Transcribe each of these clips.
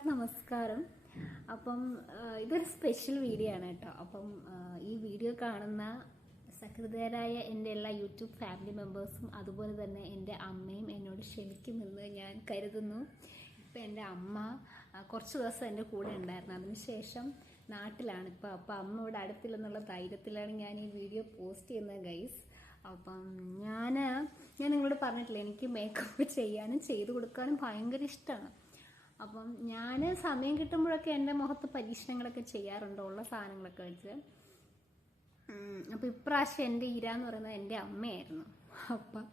നമസ്കാരം. അപ്പം ഇതൊരു സ്പെഷ്യൽ വീഡിയോ ആണ് കേട്ടോ. അപ്പം ഈ വീഡിയോ കാണുന്ന സഹൃദയരായ എൻ്റെ എല്ലാ യൂട്യൂബ് ഫാമിലി മെമ്പേഴ്സും അതുപോലെ തന്നെ എൻ്റെ അമ്മയും എന്നോട് ക്ഷമിക്കുമെന്ന് ഞാൻ കരുതുന്നു. ഇപ്പം എൻ്റെ അമ്മ കുറച്ച് ദിവസം എൻ്റെ കൂടെ ഉണ്ടായിരുന്നു. അതിനുശേഷം നാട്ടിലാണ് ഇപ്പോൾ. അപ്പം അമ്മ ഇവിടെ അടുത്തില്ലെന്നുള്ള ധൈര്യത്തിലാണ് ഞാൻ ഈ വീഡിയോ പോസ്റ്റ് ചെയ്യുന്നത് ഗൈസ്. അപ്പം ഞാൻ നിങ്ങളോട് പറഞ്ഞിട്ടില്ല, എനിക്ക് മേക്കപ്പ് ചെയ്യാനും ചെയ്തു കൊടുക്കാനും ഭയങ്കര ഇഷ്ടമാണ്. അപ്പം ഞാൻ സമയം കിട്ടുമ്പോഴൊക്കെ എൻ്റെ മുഖത്ത് പരീക്ഷണങ്ങളൊക്കെ ചെയ്യാറുണ്ട് ഉള്ള സാധനങ്ങളൊക്കെ വെച്ച്. അപ്പം ഇപ്രാവശ്യം എൻ്റെ ഇര എന്ന് പറയുന്നത് എൻ്റെ അമ്മയായിരുന്നു. അപ്പം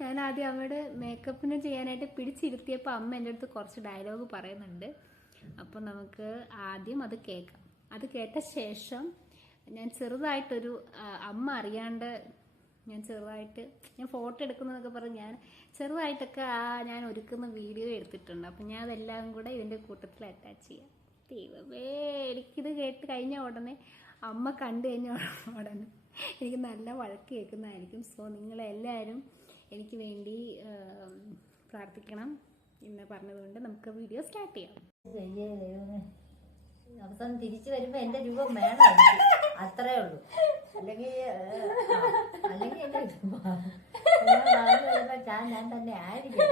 ഞാൻ ആദ്യം അമ്മയുടെ മേക്കപ്പിന് ചെയ്യാനായിട്ട് പിടിച്ചിരുത്തിയപ്പോൾ അമ്മ എൻ്റെ അടുത്ത് കുറച്ച് ഡയലോഗ് പറയുന്നുണ്ട്. അപ്പം നമുക്ക് ആദ്യം അത് കേൾക്കാം. അത് കേട്ട ശേഷം ഞാൻ ചെറുതായിട്ടൊരു അമ്മ അറിയാണ്ട് ഞാൻ ഫോട്ടോ എടുക്കുന്നതൊക്കെ പറഞ്ഞ് ഞാൻ ചെറുതായിട്ടൊക്കെ ഞാൻ ഒരുക്കുന്ന വീഡിയോ എടുത്തിട്ടുണ്ട്. അപ്പം ഞാൻ അതെല്ലാം കൂടെ ഇതിൻ്റെ കൂട്ടത്തിൽ അറ്റാച്ച് ചെയ്യാം. ദൈവമേ, എനിക്കിത് കേട്ട് കഴിഞ്ഞ ഉടനെ അമ്മ കണ്ടു കഴിഞ്ഞ ഉടനെ എനിക്ക് നല്ല വഴക്ക് കേൾക്കുന്നതായിരിക്കും. സോ നിങ്ങളെല്ലാവരും എനിക്ക് വേണ്ടി പ്രാർത്ഥിക്കണം എന്ന് പറഞ്ഞതുകൊണ്ട് നമുക്ക് വീഡിയോ സ്റ്റാർട്ട് ചെയ്യാം. അവസാനം തിരിച്ചു വരുമ്പോ എന്റെ രൂപം വേണം, അത്രേ ഉള്ളൂ. അല്ലെങ്കിൽ എന്റെ ഞാൻ തന്നെ ആയിരിക്കും.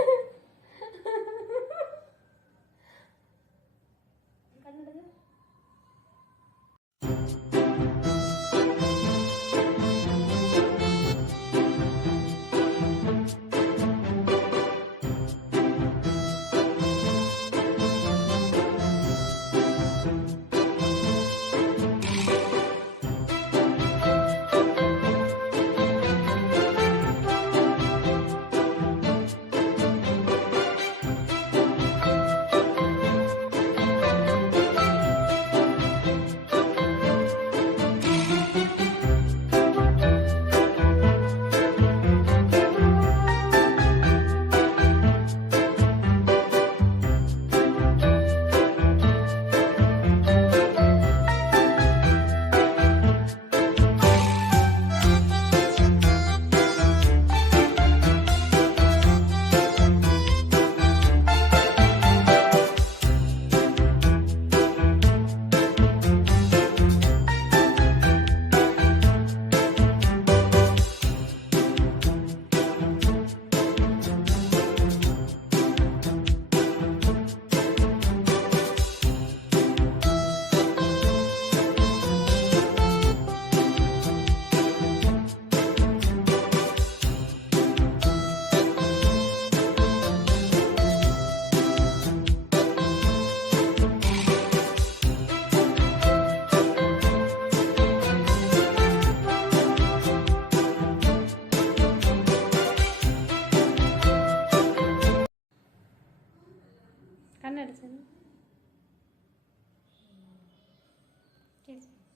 കണ്ണടച്ചത്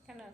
കണ്ണട